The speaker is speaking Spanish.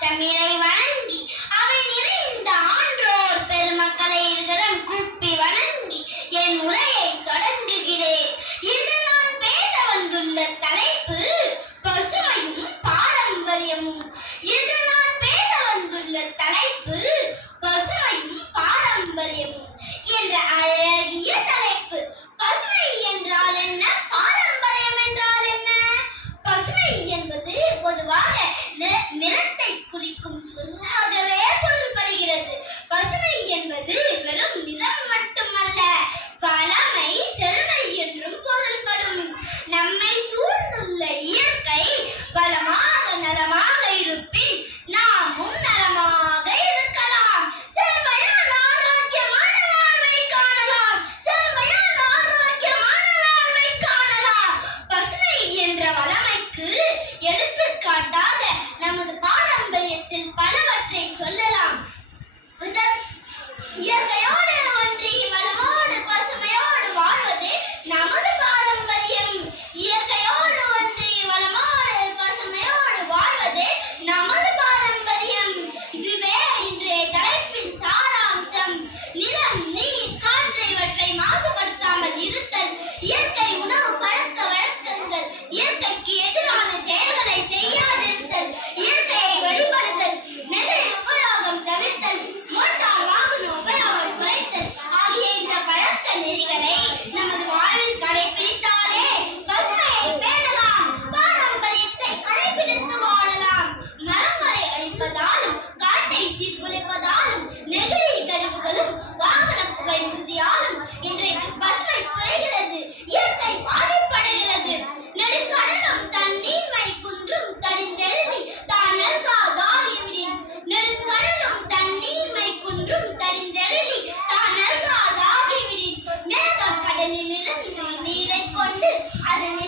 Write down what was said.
También hay más. ആരെങ്കിലും